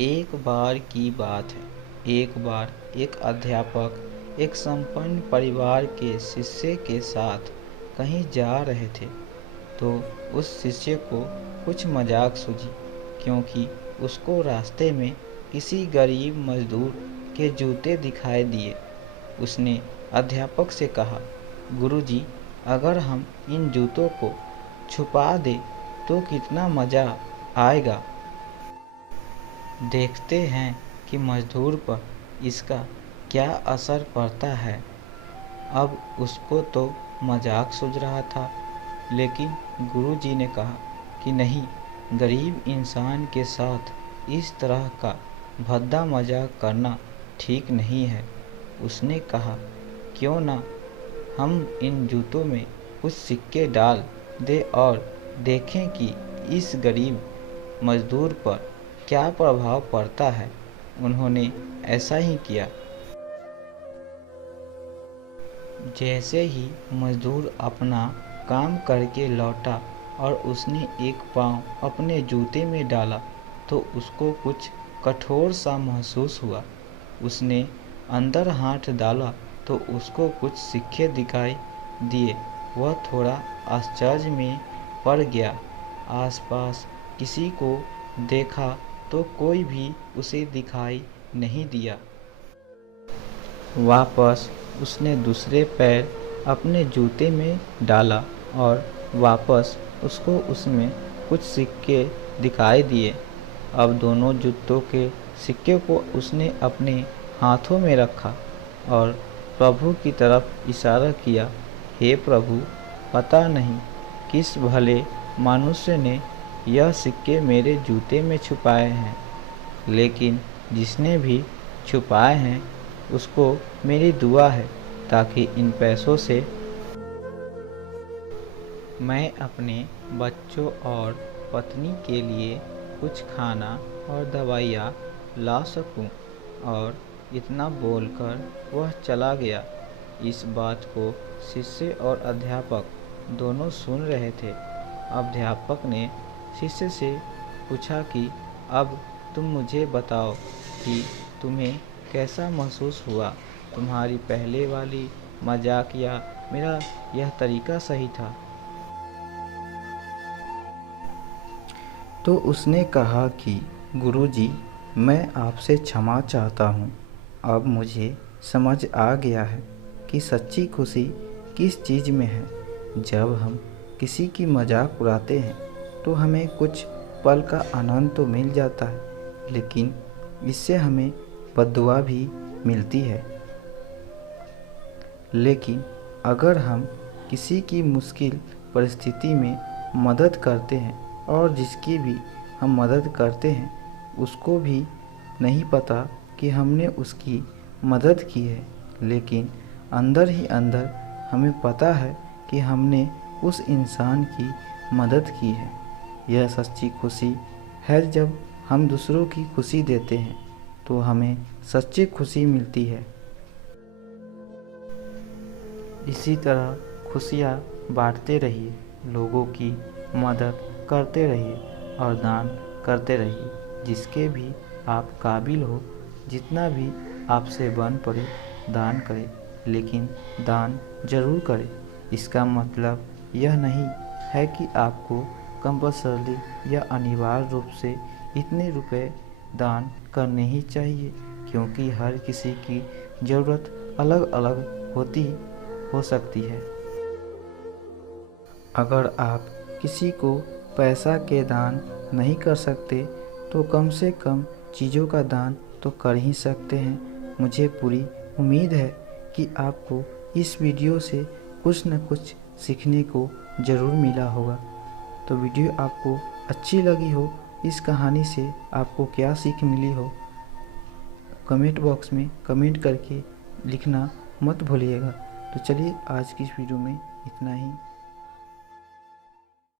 एक बार की बात है। एक बार एक अध्यापक एक संपन्न परिवार के शिष्य के साथ कहीं जा रहे थे, तो उस शिष्य को कुछ मजाक सूझी, क्योंकि उसको रास्ते में किसी गरीब मजदूर के जूते दिखाई दिए। उसने अध्यापक से कहा, गुरुजी, अगर हम इन जूतों को छुपा दें तो कितना मज़ा आएगा। देखते हैं कि मजदूर पर इसका क्या असर पड़ता है। अब उसको तो मजाक सूझ रहा था, लेकिन गुरुजी ने कहा कि नहीं, गरीब इंसान के साथ इस तरह का भद्दा मजाक करना ठीक नहीं है। उसने कहा, क्यों ना हम इन जूतों में कुछ सिक्के डाल दें और देखें कि इस गरीब मजदूर पर क्या प्रभाव पड़ता है। उन्होंने ऐसा ही किया। जैसे ही मजदूर अपना काम करके लौटा और उसने एक पाँव अपने जूते में डाला, तो उसको कुछ कठोर सा महसूस हुआ। उसने अंदर हाथ डाला तो उसको कुछ सिक्के दिखाई दिए। वह थोड़ा आश्चर्य में पड़ गया। आसपास किसी को देखा तो कोई भी उसे दिखाई नहीं दिया। वापस उसने दूसरे पैर अपने जूते में डाला और वापस उसको उसमें कुछ सिक्के दिखाई दिए। अब दोनों जूतों के सिक्के को उसने अपने हाथों में रखा और प्रभु की तरफ इशारा किया, हे प्रभु, पता नहीं किस भले मनुष्य ने यह सिक्के मेरे जूते में छुपाए हैं, लेकिन जिसने भी छुपाए हैं उसको मेरी दुआ है, ताकि इन पैसों से मैं अपने बच्चों और पत्नी के लिए कुछ खाना और दवाइयाँ ला सकूं। और इतना बोलकर वह चला गया। इस बात को शिष्य और अध्यापक दोनों सुन रहे थे। अध्यापक ने शिष्य से पूछा कि अब तुम मुझे बताओ कि तुम्हें कैसा महसूस हुआ। तुम्हारी पहले वाली मजाक या मेरा यह तरीका सही था? तो उसने कहा कि गुरुजी, मैं आपसे क्षमा चाहता हूँ। अब मुझे समझ आ गया है कि सच्ची खुशी किस चीज़ में है। जब हम किसी की मजाक उड़ाते हैं तो हमें कुछ पल का आनंद तो मिल जाता है, लेकिन इससे हमें बद्दुआ भी मिलती है। लेकिन अगर हम किसी की मुश्किल परिस्थिति में मदद करते हैं और जिसकी भी हम मदद करते हैं उसको भी नहीं पता कि हमने उसकी मदद की है, लेकिन अंदर ही अंदर हमें पता है कि हमने उस इंसान की मदद की है। यह सच्ची खुशी है। जब हम दूसरों की खुशी देते हैं तो हमें सच्ची खुशी मिलती है। इसी तरह खुशियाँ बांटते रहिए, लोगों की मदद करते रहिए और दान करते रहिए। जिसके भी आप काबिल हो, जितना भी आपसे बन पड़े दान करें, लेकिन दान जरूर करें। इसका मतलब यह नहीं है कि आपको कंपल्सरली या अनिवार्य रूप से इतने रुपए दान करने ही चाहिए, क्योंकि हर किसी की ज़रूरत अलग अलग हो सकती है। अगर आप किसी को पैसा के दान नहीं कर सकते तो कम से कम चीज़ों का दान तो कर ही सकते हैं। मुझे पूरी उम्मीद है कि आपको इस वीडियो से कुछ न कुछ सीखने को ज़रूर मिला होगा। तो वीडियो आपको अच्छी लगी हो, इस कहानी से आपको क्या सीख मिली हो, कमेंट बॉक्स में कमेंट करके लिखना मत भूलिएगा। तो चलिए आज की इस वीडियो में इतना ही।